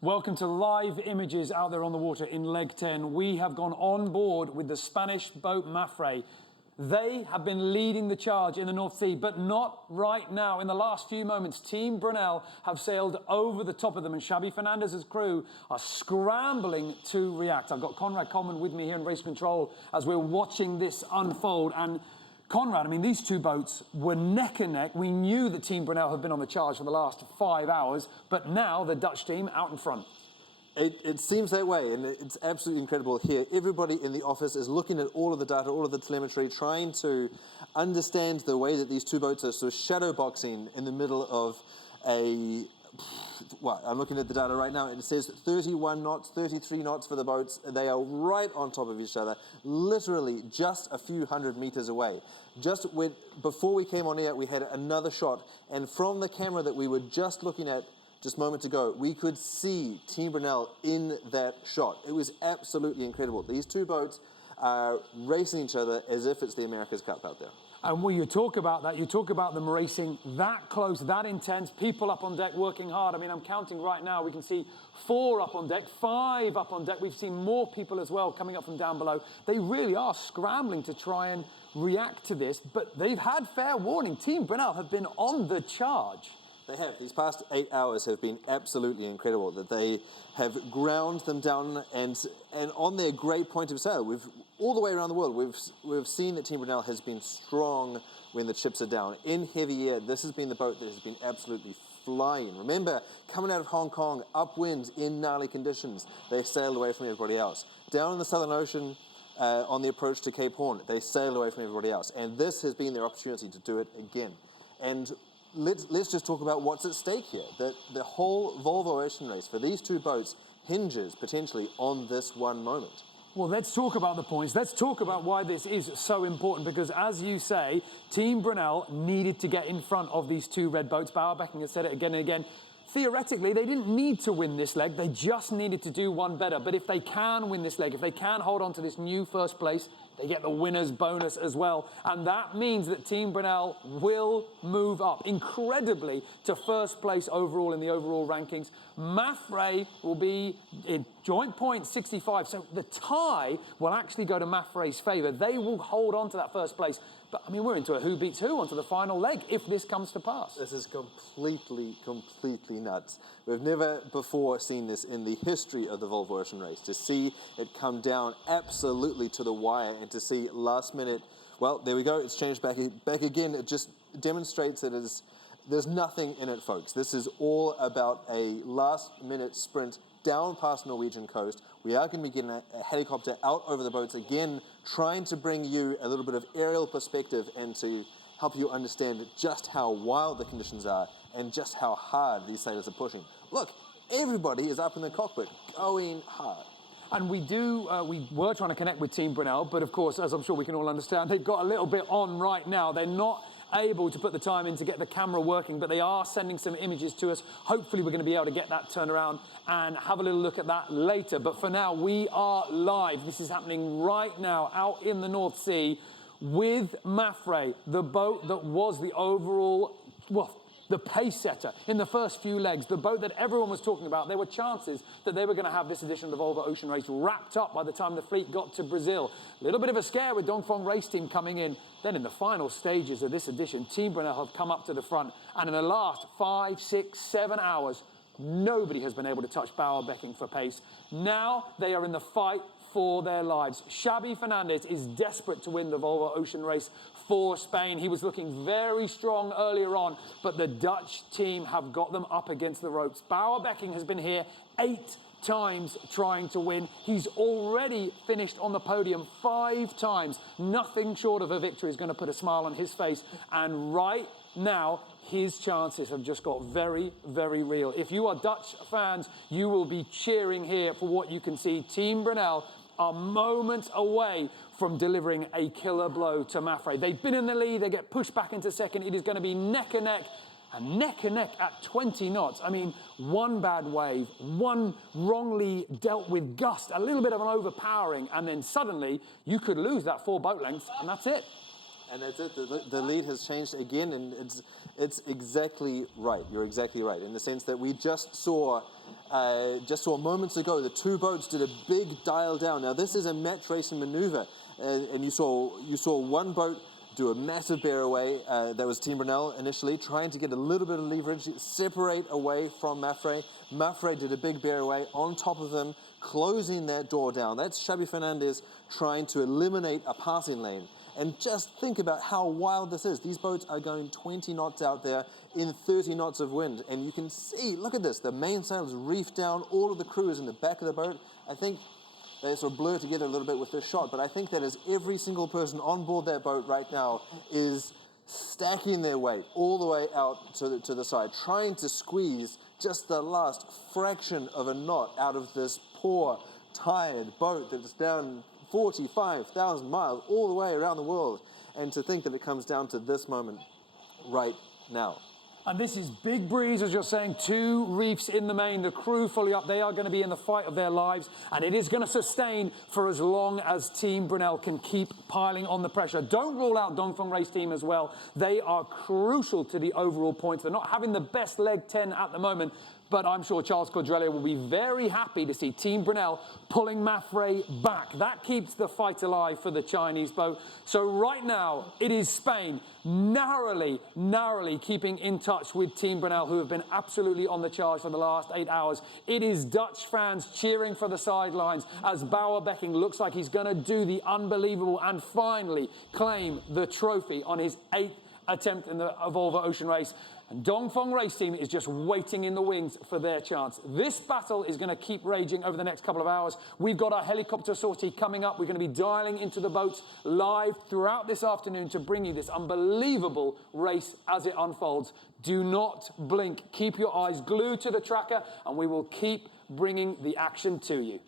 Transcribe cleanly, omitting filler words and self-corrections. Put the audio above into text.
Welcome to live images out there on the water in leg 10. We have gone on board with the Spanish boat MAPFRE. They have been leading the charge in the North Sea, but not right now. In the last few moments, Team Brunel have sailed over the top of them, and Xabi Fernandez's crew are scrambling to react. I've got Conrad Coleman with me here in race control as we're watching this unfold. And Conrad, I mean, these two boats were neck and neck. We knew that Team Brunel had been on the charge for the last 5 hours, but now the Dutch team out in front. It seems that way, and it's absolutely incredible here. Everybody in the office is looking at all of the data, all of the telemetry, trying to understand the way that these two boats are sort of shadow boxing in the middle of a... Well, I'm looking at the data right now, and it says 31 knots, 33 knots for the boats. They are right on top of each other, literally just a few hundred meters away. Before we came on air, we had another shot, and from the camera that we were just looking at just moments ago, we could see Team Brunel in that shot. It was absolutely incredible. These two boats are racing each other as if it's the America's Cup out there. And when you talk about that, you talk about them racing that close, that intense, people up on deck working hard. I mean, I'm counting right now. We can see 4 up on deck, 5 up on deck. We've seen more people as well coming up from down below. They really are scrambling to try and react to this, but they've had fair warning. Team Brunel have been on the charge. They have. These past 8 hours have been absolutely incredible, that they have ground them down and on their great point of sail. All the way around the world, we've seen that Team Brunel has been strong when the chips are down. In heavy air, this has been the boat that has been absolutely flying. Remember, coming out of Hong Kong, upwind in gnarly conditions, they sailed away from everybody else. Down in the Southern Ocean, on the approach to Cape Horn, they sailed away from everybody else. And this has been their opportunity to do it again. And let's just talk about what's at stake here. That the whole Volvo Ocean Race for these two boats hinges potentially on this one moment. Well, let's talk about the points. Let's talk about why this is so important, because as you say, Team Brunel needed to get in front of these two red boats. Bauer Becking has said it again and again. Theoretically, they didn't need to win this leg. They just needed to do one better. But if they can win this leg, if they can hold on to this new first place, they get the winner's bonus as well. And that means that Team Brunel will move up incredibly to first place overall in the overall rankings. MAPFRE will be in joint point 65. So the tie will actually go to MAPFRE's favour. They will hold on to that first place. But, I mean, we're into a who beats who onto the final leg if this comes to pass. This is completely nuts. We've never before seen this in the history of the Volvo Ocean Race. To see it come down absolutely to the wire and to see last minute, well, there we go, it's changed back again. It just demonstrates that there's nothing in it, folks. This is all about a last-minute sprint down past Norwegian coast. We are going to be getting a helicopter out over the boats again, trying to bring you a little bit of aerial perspective and to help you understand just how wild the conditions are and just how hard these sailors are pushing. Look, everybody is up in the cockpit, going hard. And we were trying to connect with Team Brunel, but of course, as I'm sure we can all understand, they've got a little bit on right now. They're not able to put the time in to get the camera working, but they are sending some images to us. Hopefully we're going to be able to get that turned around and have a little look at that later. But for now, we are live. This is happening right now out in the North Sea with MAPFRE, the boat that was the overall, well, the pace setter in the first few legs, the boat that everyone was talking about. There were chances that they were going to have this edition of the Volvo Ocean Race wrapped up by the time the fleet got to Brazil. A little bit of a scare with Dongfeng Race Team coming in. Then in the final stages of this edition, Team Brunel have come up to the front. And in the last 5, 6, 7 hours, nobody has been able to touch Bauer Becking for pace. Now they are in the fight for their lives. Xabi Fernandez is desperate to win the Volvo Ocean Race for Spain. He was looking very strong earlier on, but the Dutch team have got them up against the ropes. Bauer Becking has been here 8 times trying to win. He's already finished on the podium 5 times. Nothing short of a victory is going to put a smile on his face. And right now, his chances have just got very, very real. If you are Dutch fans, you will be cheering here for what you can see. Team Brunel are moments away from delivering a killer blow to MAPFRE. They've been in the lead, they get pushed back into second. It is going to be neck and neck at 20 knots. I mean, one bad wave, one wrongly dealt with gust, a little bit of an overpowering, and then suddenly you could lose that 4 boat lengths, and that's it. And that's it. The lead has changed again, and It's exactly right. You're exactly right in the sense that we just saw moments ago the two boats did a big dial down. Now this is a match racing maneuver, and you saw one boat do a massive bear away. That was Team Brunel initially, trying to get a little bit of leverage, separate away from MAPFRE. MAPFRE did a big bear away on top of them, closing that door down. That's Xabi Fernandez trying to eliminate a passing lane. And just think about how wild this is. These boats are going 20 knots out there in 30 knots of wind. And you can see, look at this, the mainsail is reefed down, all of the crew is in the back of the boat. I think they sort of blur together a little bit with this shot, but I think that is every single person on board that boat right now is stacking their weight all the way out to the side, trying to squeeze just the last fraction of a knot out of this poor, tired boat that is down 45,000 miles all the way around the world. And to think that it comes down to this moment right now. And this is big breeze, as you're saying, 2 reefs in the main, the crew fully up. They are going to be in the fight of their lives, and it is going to sustain for as long as Team Brunel can keep piling on the pressure. Don't rule out Dongfeng Race Team as well. They are crucial to the overall points. They're not having the best leg 10 at the moment, but I'm sure Charles Cordrellia will be very happy to see Team Brunel pulling MAPFRE back. That keeps the fight alive for the Chinese boat. So right now, it is Spain narrowly keeping in touch with Team Brunel, who have been absolutely on the charge for the last 8 hours. It is Dutch fans cheering for the sidelines as Bauer Becking looks like he's going to do the unbelievable and finally claim the trophy on his 8th attempt in the Volvo Ocean Race. And Dongfeng Race Team is just waiting in the wings for their chance. This battle is going to keep raging over the next couple of hours. We've got our helicopter sortie coming up. We're going to be dialing into the boats live throughout this afternoon to bring you this unbelievable race as it unfolds. Do not blink. Keep your eyes glued to the tracker, and we will keep bringing the action to you.